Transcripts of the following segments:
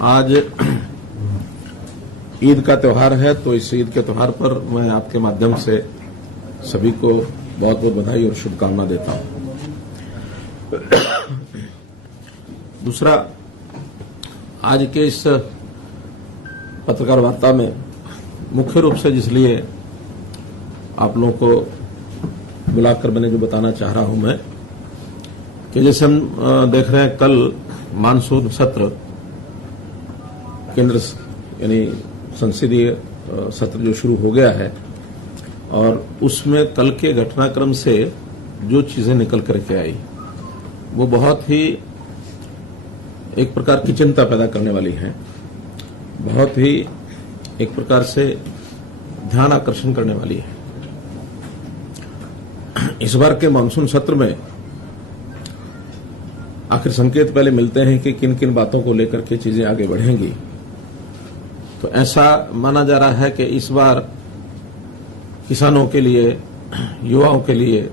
आज ईद का त्यौहार है, तो इस ईद के त्यौहार पर मैं आपके माध्यम से सभी को बहुत बहुत बधाई और शुभकामना देता हूं। दूसरा, आज के इस पत्रकार वार्ता में मुख्य रूप से जिसलिए आप लोगों को बुलाकर मैंने जो बताना चाह रहा हूं मैं, कि जैसे हम देख रहे हैं कल मानसून सत्र केंद्र यानी संसदीय सत्र जो शुरू हो गया है, और उसमें कल के घटनाक्रम से जो चीजें निकल करके आई वो बहुत ही एक प्रकार की चिंता पैदा करने वाली है, बहुत ही एक प्रकार से ध्यान आकर्षण करने वाली है। इस बार के मानसून सत्र में आखिर संकेत पहले मिलते हैं कि किन किन बातों को लेकर के चीजें आगे बढ़ेंगी। तो ऐसा माना जा रहा है कि इस बार किसानों के लिए, युवाओं के लिए,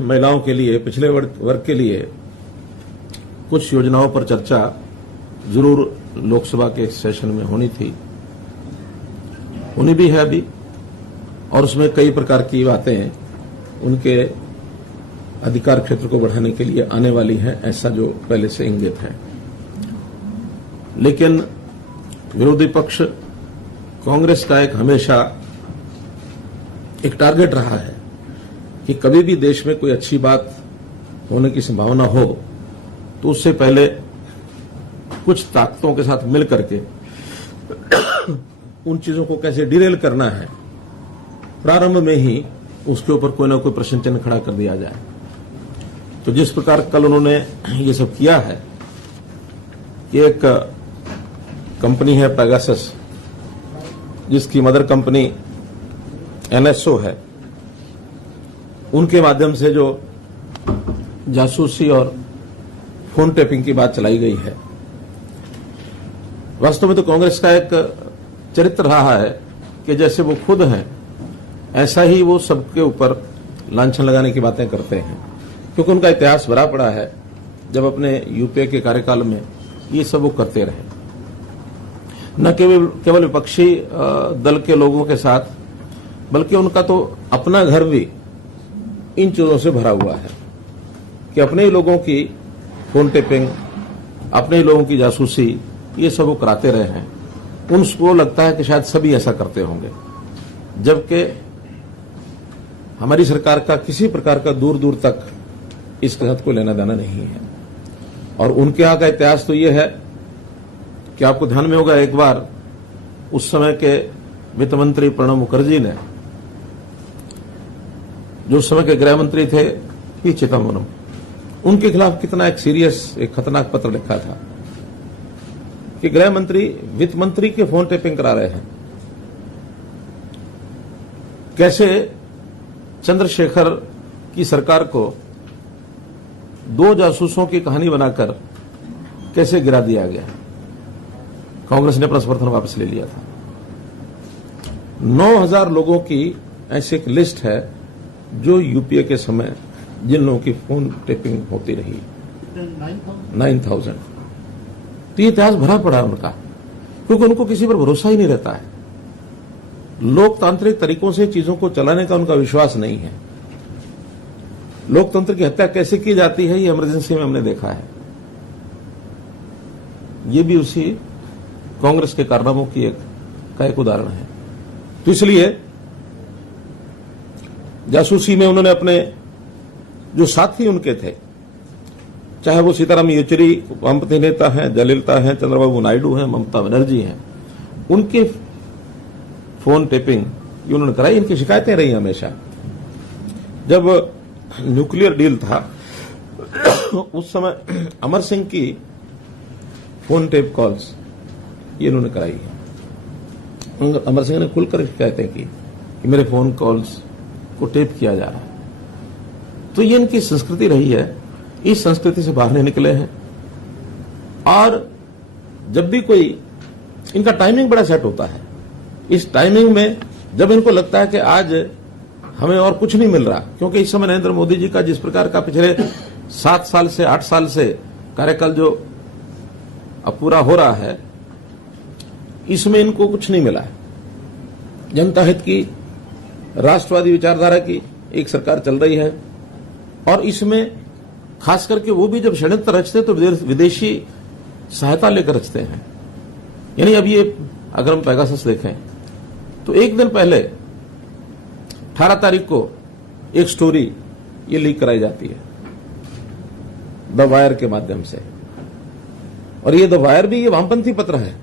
महिलाओं के लिए, पिछड़े वर्ग के लिए कुछ योजनाओं पर चर्चा जरूर लोकसभा के सेशन में होनी थी, होनी भी है अभी, और उसमें कई प्रकार की बातें उनके अधिकार क्षेत्र को बढ़ाने के लिए आने वाली है, ऐसा जो पहले से इंगित है। लेकिन विरोधी पक्ष कांग्रेस का एक हमेशा एक टारगेट रहा है कि कभी भी देश में कोई अच्छी बात होने की संभावना हो तो उससे पहले कुछ ताकतों के साथ मिल करके उन चीजों को कैसे डिरेल करना है, प्रारंभ में ही उसके ऊपर कोई ना कोई प्रश्न चिन्ह खड़ा कर दिया जाए। तो जिस प्रकार कल उन्होंने ये सब किया है कि एक कंपनी है पेगासस, जिसकी मदर कंपनी एनएसओ है, उनके माध्यम से जो जासूसी और फोन टैपिंग की बात चलाई गई है, वास्तव में तो कांग्रेस का एक चरित्र रहा है कि जैसे वो खुद हैं ऐसा ही वो सबके ऊपर लांछन लगाने की बातें करते हैं, क्योंकि उनका इतिहास भरा पड़ा है। जब अपने यूपीए के कार्यकाल में ये सब वो करते रहे, न केवल विपक्षी दल के लोगों के साथ, बल्कि उनका तो अपना घर भी इन चीजों से भरा हुआ है कि अपने ही लोगों की फोन टेपिंग, अपने ही लोगों की जासूसी, ये सब वो कराते रहे हैं। उनको लगता है कि शायद सभी ऐसा करते होंगे, जबकि हमारी सरकार का किसी प्रकार का दूर दूर तक इसके साथ कोई लेना देना नहीं है। और उनके यहां का इतिहास तो ये है कि आपको ध्यान में होगा, एक बार उस समय के वित्त मंत्री प्रणब मुखर्जी ने, जो उस समय के गृह मंत्री थे पी चिदम्बरम, उनके खिलाफ कितना एक सीरियस, एक खतरनाक पत्र लिखा था कि गृह मंत्री वित्त मंत्री के फोन टेपिंग करा रहे हैं। कैसे चंद्रशेखर की सरकार को दो जासूसों की कहानी बनाकर कैसे गिरा दिया गया। कांग्रेस ने अपना समर्थन वापस ले लिया था। 9000 लोगों की ऐसी एक लिस्ट है जो यूपीए के समय जिन लोगों की फोन टेपिंग होती रही, 9000। तो ये इतिहास भरा पड़ा है उनका, क्योंकि उनको किसी पर भरोसा ही नहीं रहता है। लोकतांत्रिक तरीकों से चीजों को चलाने का उनका विश्वास नहीं है। लोकतंत्र की हत्या कैसे की जाती है, ये इमरजेंसी में हमने देखा है। ये भी उसी कांग्रेस के कारनामों की एक उदाहरण है। तो इसलिए जासूसी में उन्होंने अपने जो साथी उनके थे, चाहे वो सीताराम येचुरी वामपंथी नेता हैं, जयललिता हैं, चंद्रबाबू नायडू हैं, ममता बनर्जी हैं, उनके फोन टेपिंग ये उन्होंने कराई। इनकी शिकायतें रही हमेशा। जब न्यूक्लियर डील था उस समय अमर सिंह की फोन टेप कॉल्स ये इन्होंने कराई है। अमर सिंह ने खुलकर शिकायतें की कि मेरे फोन कॉल्स को टेप किया जा रहा है। तो ये इनकी संस्कृति रही है, इस संस्कृति से बाहर नहीं निकले हैं। और जब भी कोई, इनका टाइमिंग बड़ा सेट होता है। इस टाइमिंग में जब इनको लगता है कि आज हमें और कुछ नहीं मिल रहा, क्योंकि इस समय नरेंद्र मोदी जी का जिस प्रकार का पिछले 7 साल से 8 साल से कार्यकाल जो अब पूरा हो रहा है, इसमें इनको कुछ नहीं मिला है। जनता हित की, राष्ट्रवादी विचारधारा की एक सरकार चल रही है और इसमें खास करके वो भी जब षड्यंत्र रचते तो विदेशी सहायता लेकर रचते हैं। यानी अब ये अगर हम पेगासस देखें तो एक दिन पहले 18 तारीख को एक स्टोरी ये लीक कराई जाती है द वायर के माध्यम से, और ये द वायर भी ये वामपंथी पत्र है,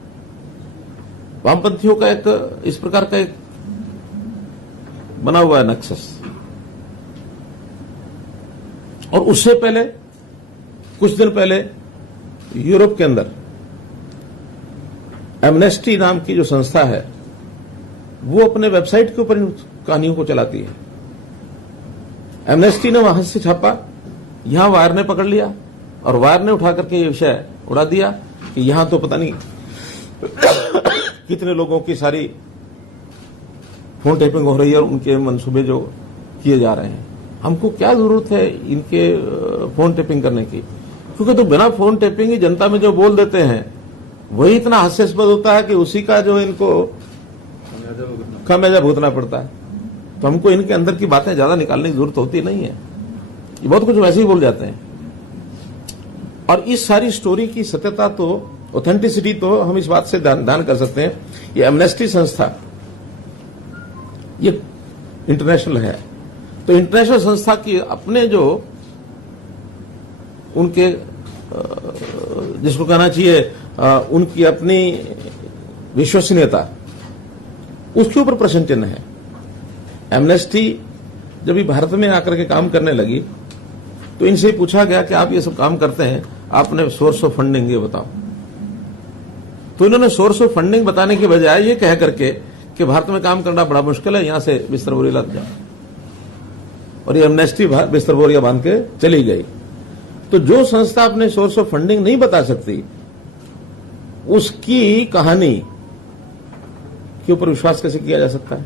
वामपंथियों का एक इस प्रकार का एक बना हुआ है नक्सस। और उससे पहले कुछ दिन पहले यूरोप के अंदर एमनेस्टी नाम की जो संस्था है वो अपने वेबसाइट के ऊपर इन कहानियों को चलाती है। एमनेस्टी ने वहां से छापा, यहां वायर ने पकड़ लिया और वायर ने उठा करके ये विषय उड़ा दिया कि यहां तो पता नहीं कितने लोगों की सारी फोन टेपिंग हो रही है और उनके मंसूबे जो किए जा रहे हैं। हमको क्या जरूरत है इनके फोन टेपिंग करने की, क्योंकि तो बिना फोन टेपिंग ही जनता में जो बोल देते हैं वही इतना हास्यास्पद होता है कि उसी का जो इनको खामियाजा भुगतना पड़ता है। तो हमको इनके अंदर की बातें ज्यादा निकालने की जरूरत होती नहीं है, ये बहुत कुछ वैसे ही बोल जाते हैं। और इस सारी स्टोरी की सत्यता तो, ऑथेंटिसिटी तो हम इस बात से दान कर सकते हैं, ये एमनेस्टी संस्था ये इंटरनेशनल है, तो इंटरनेशनल संस्था की अपने जो उनके जिसको कहना चाहिए उनकी अपनी विश्वसनीयता, उसके ऊपर प्रश्न चिन्ह है। एमनेस्टी जब ये भारत में आकर के काम करने लगी तो इनसे पूछा गया कि आप ये सब काम करते हैं, आपने सोर्स ऑफ फंडिंग ये बताओ। तो इन्होंने सोर्स ऑफ फंडिंग बताने के बजाय ये कह करके कि भारत में काम करना बड़ा मुश्किल है, यहां से बिस्तर बोरी लग जाओ, और ये एमनेस्टी बिस्तर बोरिया बांध के चली गई। तो जो संस्था अपने सोर्स ऑफ फंडिंग नहीं बता सकती उसकी कहानी के ऊपर विश्वास कैसे किया जा सकता है?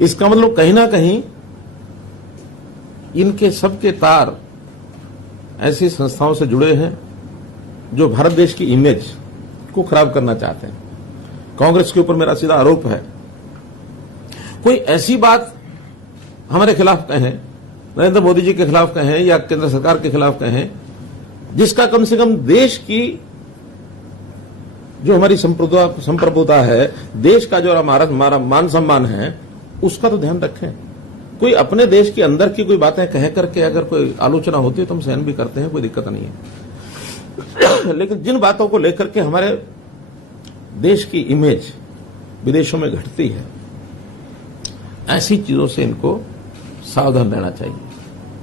इसका मतलब कहीं ना कहीं इनके सबके तार ऐसी संस्थाओं से जुड़े हैं जो भारत देश की इमेज को खराब करना चाहते हैं। कांग्रेस के ऊपर मेरा सीधा आरोप है, कोई ऐसी बात हमारे खिलाफ कहें, नरेंद्र मोदी जी के खिलाफ कहें या केंद्र सरकार के खिलाफ कहें, जिसका कम से कम देश की जो हमारी संप्रभुता है, देश का जो हमारा मान सम्मान है, उसका तो ध्यान रखें। कोई अपने देश के अंदर की कोई बातें कह करके अगर कोई आलोचना होती है तो हम सहन भी करते हैं, कोई दिक्कत नहीं है। लेकिन जिन बातों को लेकर के हमारे देश की इमेज विदेशों में घटती है, ऐसी चीजों से इनको सावधान रहना चाहिए।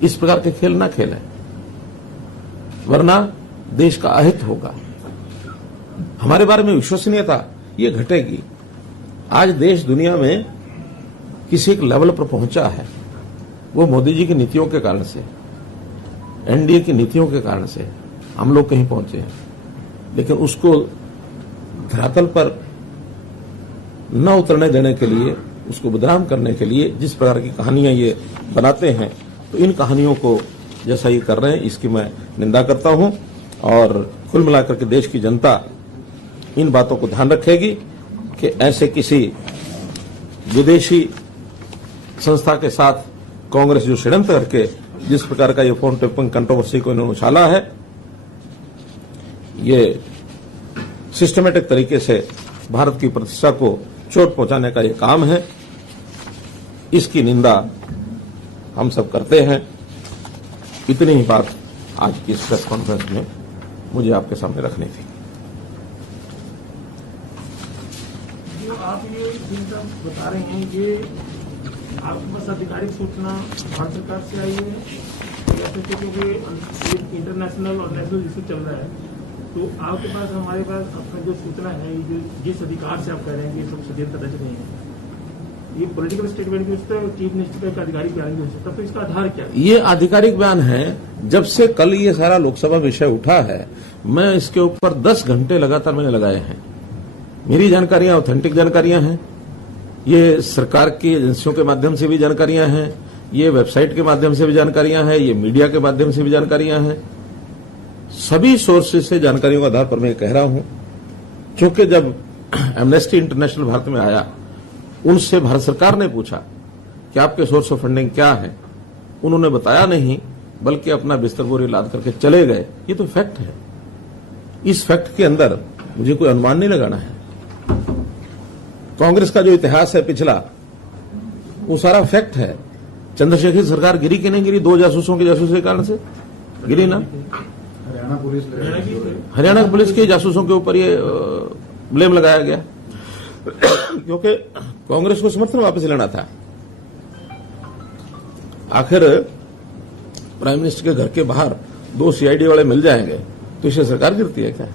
इस प्रकार के खेल ना खेलें, वरना देश का अहित होगा, हमारे बारे में विश्वसनीयता ये घटेगी। आज देश दुनिया में किसी एक लेवल पर पहुंचा है, वो मोदी जी की नीतियों के कारण से, एनडीए की नीतियों के कारण से हम लोग कहीं पहुंचे हैं। लेकिन उसको धरातल पर न उतरने देने के लिए, उसको बदनाम करने के लिए जिस प्रकार की कहानियां ये बनाते हैं, तो इन कहानियों को जैसा ये कर रहे हैं इसकी मैं निंदा करता हूं। और कुल मिलाकर के देश की जनता इन बातों को ध्यान रखेगी कि ऐसे किसी विदेशी संस्था के साथ कांग्रेस जो षड्यंत्र करके जिस प्रकार का ये फोन टेपिंग कंट्रोवर्सी को इन्होंने उछाला है, ये सिस्टमेटिक तरीके से भारत की प्रतिष्ठा को चोट पहुंचाने का ये काम है। इसकी निंदा हम सब करते हैं। इतनी ही बात आज की इस प्रेस कॉन्फ्रेंस में मुझे आपके सामने रखनी थी। जो आप ये चिंता बता रहे हैं, ये आपके पास आधिकारिक सूचना भारत सरकार से आई है या फिर क्योंकि इंटरनेशनल और नेशनल इशू चल रहा है, तो आपके पास, हमारे पास आपका जो सूचना है, जो जिस अधिकार से आप कह रहे हैं कि ये सब षड्यंत्र रच रहे हैं, ये पॉलिटिकल स्टेटमेंट भी हो सकता है, चीफ मिनिस्टर का आधिकारिक बयान भी हो सकता है, तो इसका आधार क्या है? ये आधिकारिक बयान है। जब से कल ये सारा लोकसभा विषय उठा है, मैं इसके ऊपर 10 घंटे लगातार मैंने लगाए हैं। मेरी जानकारियां ऑथेंटिक जानकारियां हैं, ये सरकार की एजेंसियों के माध्यम से भी जानकारियां हैं, ये वेबसाइट के माध्यम से भी जानकारियां हैं, ये मीडिया के माध्यम से भी जानकारियां हैं। सभी सोर्सेज से जानकारियों के आधार पर मैं कह रहा हूं, क्योंकि जब एमनेस्टी इंटरनेशनल भारत में आया, उनसे भारत सरकार ने पूछा कि आपके सोर्स ऑफ फंडिंग क्या है। उन्होंने बताया नहीं, बल्कि अपना बिस्तर बोरी लाद करके चले गए। ये तो फैक्ट है। इस फैक्ट के अंदर मुझे कोई अनुमान नहीं लगाना है। कांग्रेस का जो इतिहास है पिछला, वो सारा फैक्ट है। चंद्रशेखर सरकार गिरी कि नहीं गिरी? 2 जासूसों के जासूसी के कारण से गिरी ना। हरियाणा पुलिस के जासूसों के ऊपर ये ब्लेम लगाया गया, क्योंकि कांग्रेस को समर्थन वापस लेना था। आखिर प्राइम मिनिस्टर के घर के बाहर 2 सीआईडी वाले मिल जाएंगे तो इसे सरकार गिरती है क्या?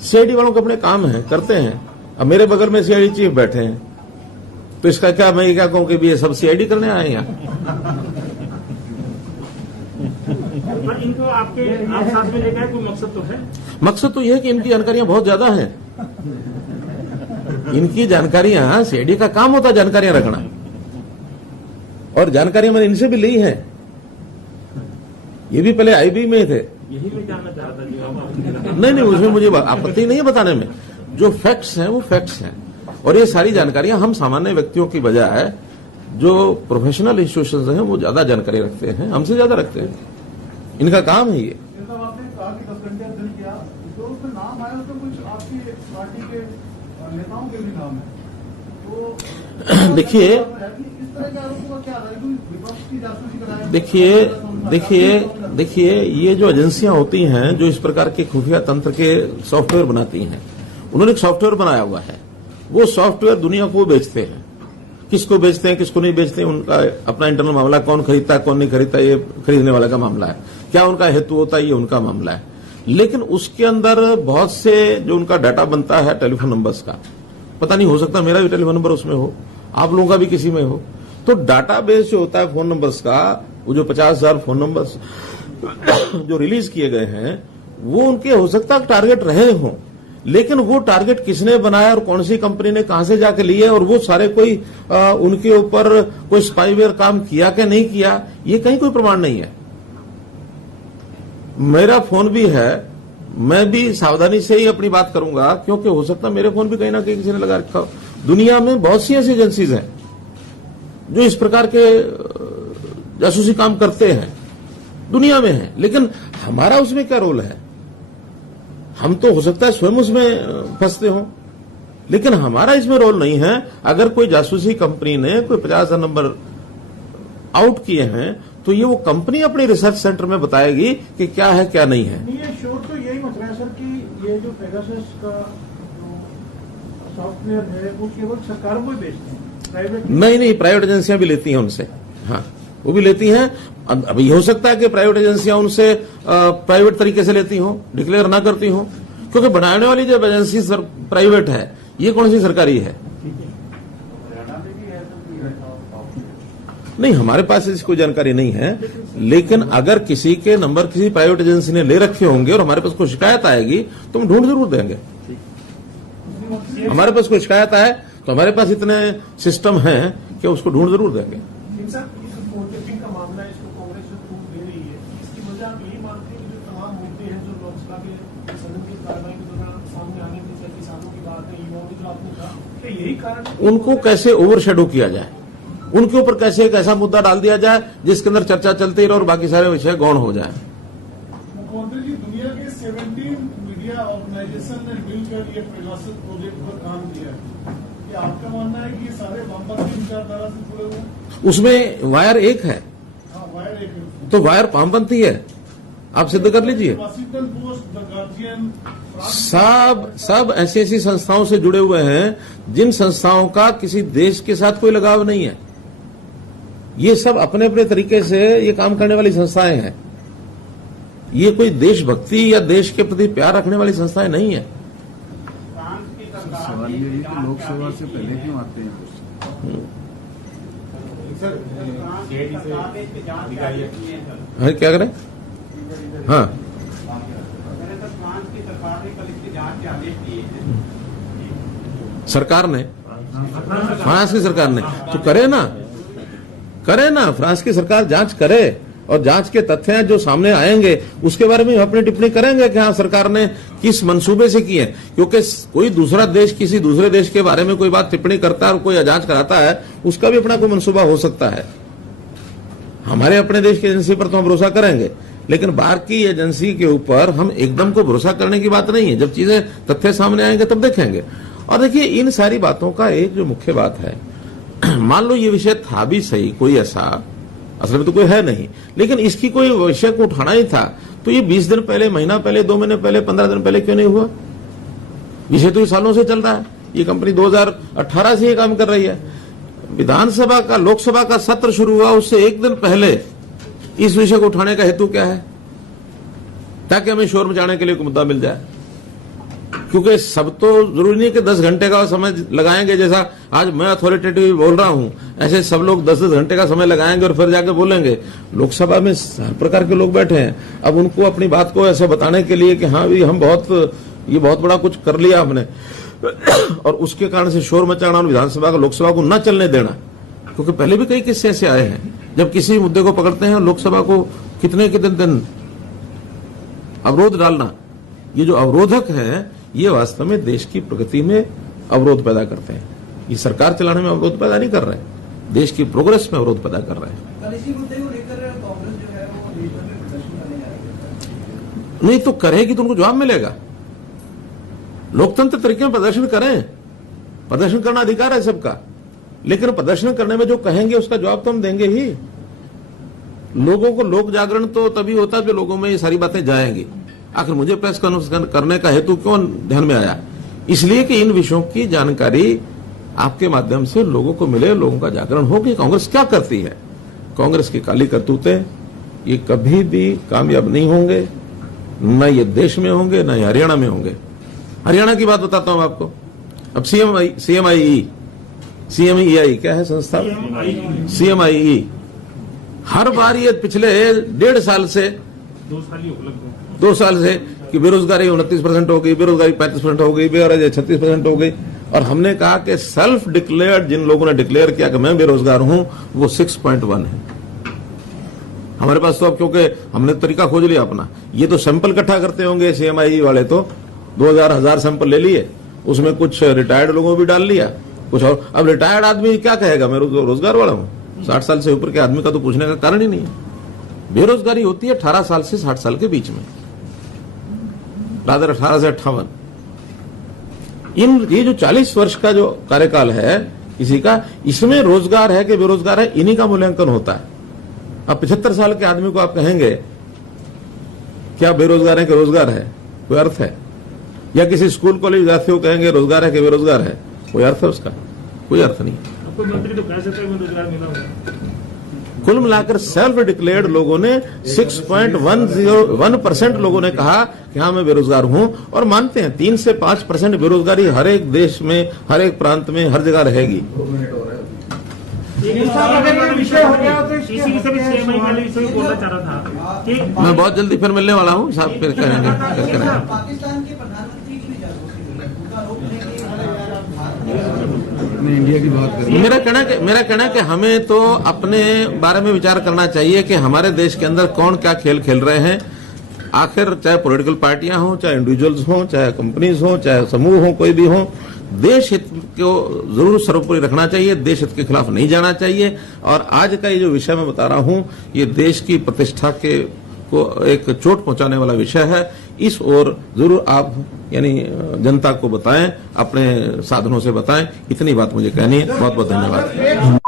सीआईडी वालों को अपने काम है, करते हैं। अब मेरे बगल में सीआईडी चीफ बैठे हैं, तो इसका क्या मैं क्या कहूं कि ये सब सीआईडी करने आए हैं यहाँ? इनको आपके आप साथ में लेकर कोई मकसद तो है? मकसद तो यह है कि इनकी जानकारियां बहुत ज्यादा हैं। इनकी जानकारियां, सीआईडी का काम होता है जानकारियां रखना, और जानकारियां मैंने इनसे भी ली हैं। ये भी पहले आईबी में थे। यही मैं जानना चाह रहा था जी। नहीं, उसमें मुझे आपत्ति नहीं है बताने में। जो फैक्ट्स हैं वो फैक्ट्स हैं, और ये सारी जानकारियां हम सामान्य व्यक्तियों की बजाय जो प्रोफेशनल इंस्टीट्यूशंस हैं वो ज्यादा जानकारी रखते हैं, हमसे ज्यादा रखते हैं। इनका काम है ये। आपने कहा कि 10 घंटे अध्ययन किया, तो उसमें नाम आया, उसमें कुछ आपकी पार्टी के नेताओं के भी नाम है, तो देखिए इस तरह के आरोपों का क्या है? विपक्ष की जासूसी कराया। देखिए ये जो एजेंसियां होती हैं जो इस प्रकार के खुफिया तंत्र के सॉफ्टवेयर बनाती हैं, उन्होंने एक सॉफ्टवेयर बनाया हुआ है। वो सॉफ्टवेयर दुनिया को बेचते हैं। किसको बेचते हैं, किसको नहीं बेचते हैं, उनका अपना इंटरनल मामला। कौन खरीदता है, कौन नहीं खरीदता, ये खरीदने वाले का मामला है। क्या उनका हेतु होता है, ये उनका मामला है। लेकिन उसके अंदर बहुत से जो उनका डाटा बनता है टेलीफोन नंबर्स का, पता नहीं, हो सकता मेरा भी टेलीफोन नंबर उसमें हो, आप लोगों का भी किसी में हो। तो डाटाबेस जो होता है फोन नंबर्स का, वो जो 50,000 फोन नंबर्स जो रिलीज किए गए हैं, वो उनके हो सकता है टारगेट रहे हों, लेकिन वो टारगेट किसने बनाया और कौन सी कंपनी ने कहां से जाके लिए, और वो सारे कोई उनके ऊपर कोई स्पाईवेयर काम किया कि नहीं किया, ये कहीं कोई प्रमाण नहीं है। मेरा फोन भी है, मैं भी सावधानी से ही अपनी बात करूंगा, क्योंकि हो सकता है मेरे फोन भी कहीं ना कहीं किसी ने लगा रखा हो। दुनिया में बहुत सी ऐसी एजेंसीज हैं जो इस प्रकार के जासूसी काम करते हैं, दुनिया में है। लेकिन हमारा उसमें क्या रोल है? हम तो हो सकता है स्वयं उसमें फंसते हो, लेकिन हमारा इसमें रोल नहीं है। अगर कोई जासूसी कंपनी ने कोई 50,000 नंबर आउट किए हैं, तो ये वो कंपनी अपनी रिसर्च सेंटर में बताएगी कि क्या है क्या नहीं है। ये शोर तो यही मच रहा है सर कि ये जो पेगासस का जो सॉफ्टवेयर है वो केवल सरकारों को ही बेचते हैं, प्राइवेट नहीं, प्राइवेट एजेंसियां भी लेती हैं उनसे। हाँ, वो भी लेती हैं। अभी हो सकता है कि प्राइवेट एजेंसियां उनसे प्राइवेट तरीके से लेती हों, डिक्लेयर ना करती हों, क्योंकि बनाने वाली जब एजेंसी प्राइवेट है, ये कौन सी सरकारी है? नहीं, हमारे पास इसकी कोई जानकारी नहीं है। लेकिन अगर किसी के नंबर किसी प्राइवेट एजेंसी ने ले रखे होंगे और हमारे पास कोई शिकायत आएगी तो हम ढूंढ जरूर देंगे। हमारे पास कोई शिकायत आए तो हमारे पास इतने सिस्टम हैं कि उसको ढूंढ जरूर देंगे। सर, इस फोन का मामला है, इसको कांग्रेस जो प्रूफ दे रही है, इसकी वजह आप यही मानते हैं कि जो तमाम मुद्दे हैं जो लोकसभा के सदन की कार्रवाई के दौरान सामने आने जैसे किसानों की बात है, युवाओं की, जो आपने कहा, क्या यही कारण? उनको कैसे ओवरशैडो किया जाए, उनके ऊपर कैसे एक ऐसा मुद्दा डाल दिया जाए जिसके अंदर चर्चा चलती रहे और बाकी सारे विषय गौण हो जाए। मुख्यमंत्री जी, दुनिया के 17 मीडिया ऑर्गेनाइजेशन ने मिलकर ये पेगासस प्रोजेक्ट पर काम किया है। क्या आपका मानना है कि ये सारे वामपंथी विचारधारा से जुड़े हुए हैं? उसमें वायर एक है, हाँ, वायर एक है। तो वायर वामपंथी है, आप सिद्ध कर लीजिए। वाशिंगटन पोस्ट, द गार्जियन, सब ऐसी ऐसी संस्थाओं से जुड़े हुए हैं जिन संस्थाओं का किसी देश के साथ कोई लगाव नहीं है। ये सब अपने अपने तरीके से ये काम करने वाली संस्थाएं हैं। ये कोई देशभक्ति या देश के प्रति प्यार रखने वाली संस्थाएं नहीं है। सवाल ये है कि लोकसभा से पहले क्यों आते हैं? हाँ, क्या करें? हाँ, सरकार ने, फ्रांस की सरकार ने तो करे ना, फ्रांस की सरकार जांच करे। और जांच के तथ्य जो सामने आएंगे उसके बारे में अपनी टिप्पणी करेंगे कि हाँ सरकार ने किस मंसूबे से की है। क्योंकि कोई दूसरा देश किसी दूसरे देश के बारे में कोई बात टिप्पणी करता है और कोई जांच कराता है, उसका भी अपना कोई मंसूबा हो सकता है। हमारे अपने देश की एजेंसी पर तो हम भरोसा करेंगे, लेकिन बाहर की एजेंसी के ऊपर हम एकदम को भरोसा करने की बात नहीं है। जब चीजें तथ्य सामने आएंगे तब देखेंगे। और देखिए, इन सारी बातों का एक जो मुख्य बात है, मान लो ये विषय था भी सही, कोई ऐसा असल में तो कोई है नहीं, लेकिन इसकी कोई विषय को उठाना ही था, तो ये 20 दिन पहले, महीना पहले, 2 महीने पहले, 15 दिन पहले क्यों नहीं हुआ? विषय तो ये सालों से चल रहा है। ये कंपनी 2018 से ये काम कर रही है। विधानसभा का, लोकसभा का सत्र शुरू हुआ उससे 1 दिन पहले इस विषय को उठाने का हेतु क्या है? ताकि हमें शोर मचाने के लिए कोई मुद्दा मिल जाए। क्योंकि सब तो जरूरी नहीं कि 10 घंटे का समय लगाएंगे, जैसा आज मैं अथॉरिटेटिव बोल रहा हूं, ऐसे सब लोग 10-10 घंटे का समय लगाएंगे और फिर जाके बोलेंगे। लोकसभा में हर प्रकार के लोग बैठे हैं, अब उनको अपनी बात को ऐसे बताने के लिए कि हाँ भी हम बहुत बड़ा कुछ कर लिया हमने, और उसके कारण से शोर मचाना और विधानसभा का लोकसभा को न चलने देना। क्योंकि पहले भी कई किस्से ऐसे आए हैं, जब किसी मुद्दे को पकड़ते हैं लोकसभा को कितने दिन अवरोध डालना, ये जो अवरोधक है ये वास्तव में देश की प्रगति में अवरोध पैदा करते हैं। ये सरकार चलाने में अवरोध पैदा नहीं कर रहे हैं, देश की प्रोग्रेस में अवरोध पैदा कर रहे हैं। कल इसी मुद्दे को लेकर कांग्रेस जो है वो देश भर में प्रदर्शन करने जा रही है। नहीं तो करेगी तो उनको जवाब मिलेगा। लोकतंत्र तरीके में प्रदर्शन करें, प्रदर्शन करना अधिकार है सबका, लेकिन प्रदर्शन करने में जो कहेंगे उसका जवाब तो हम देंगे ही। लोगों को लोक जागरण तो तभी होता है जब लोगों में ये सारी बातें जाएंगी। आखिर मुझे प्रेस कॉन्फ्रेंस करने का हेतु क्यों ध्यान में आया? इसलिए कि इन विषयों की जानकारी आपके माध्यम से लोगों को मिले, लोगों का जागरण हो कि कांग्रेस क्या करती है। कांग्रेस की काली करतूतें ये कभी भी कामयाब नहीं होंगे, न ये देश में होंगे, न ये हरियाणा में होंगे। हरियाणा की बात बताता हूं आपको। अब CMEI क्या है संस्था? CMIE हर बार ये पिछले 1.5 साल से 2 साल से कि बेरोजगारी 29% हो गई, बेरोजगारी 35% हो गई, बेरोजगारी 36% हो गई। और हमने कहा कि सेल्फ डिक्लेयर्ड, जिन लोगों ने डिक्लेयर किया कि मैं बेरोजगार हूं, वो 6.1 है। हमारे पास तो अब क्योंकि हमने तरीका खोज लिया अपना, ये तो सैंपल इकट्ठा करते होंगे CMIE वाले, तो 2000 सैंपल ले लिए, उसमें कुछ रिटायर्ड लोगों भी डाल लिया, कुछ और। अब रिटायर्ड आदमी क्या कहेगा मैं रोजगार वाला हूं? 60 साल से ऊपर के आदमी का तो पूछने का कारण ही नहीं है। बेरोजगारी होती है 18 साल से 60 साल के बीच में, रादर 18 से 58। ये जो 40 वर्ष का जो कार्यकाल है किसी का, इसमें रोजगार है कि बेरोजगार है, इन्हीं का मूल्यांकन होता है। अब 75 साल के आदमी को आप कहेंगे क्या बेरोजगार है कि रोजगार है, कोई अर्थ है? या किसी स्कूल कॉलेज विद्यार्थी को कहेंगे रोजगार है कि बेरोजगार है, कोई अर्थ है उसका? कोई अर्थ नहीं। आपको मंत्री तो कह सकते हैं रोजगार मिला होगा। कुल मिलाकर सेल्फ डिक्लेयर्ड लोगों ने 6.1% लोगों ने कहा कि हाँ मैं बेरोजगार हूं, और मानते हैं 3 से 5% बेरोजगारी हर एक देश में, हर एक प्रांत में, हर जगह रहेगी। विषय हो गया तो इसी विषय में CMI वाले विषय में बोलना चाह रहा था कि मैं बहुत जल्दी फिर मिलने वाला हूं साहब, फिर करेंगे। पाकिस्तान के प्रधानमंत्री की भी जासूसी है, उनका आरोप है कि अपने इंडिया की बात करें। मेरा कहना है कि हमें तो अपने बारे में विचार करना चाहिए कि हमारे देश के अंदर कौन क्या खेल खेल रहे हैं। आखिर चाहे पॉलिटिकल पार्टियां हों, चाहे इंडिविजुअल्स हों, चाहे कंपनीज हों, चाहे समूह हों, कोई भी हो, देश हित को जरूर सर्वोपरि रखना चाहिए, देश हित के खिलाफ नहीं जाना चाहिए। और आज का ये जो विषय मैं बता रहा हूं, ये देश की प्रतिष्ठा को एक चोट पहुंचाने वाला विषय है। इस ओर जरूर आप यानी जनता को बताएं, अपने साधनों से बताएं। इतनी बात मुझे कहनी है। बहुत बहुत धन्यवाद।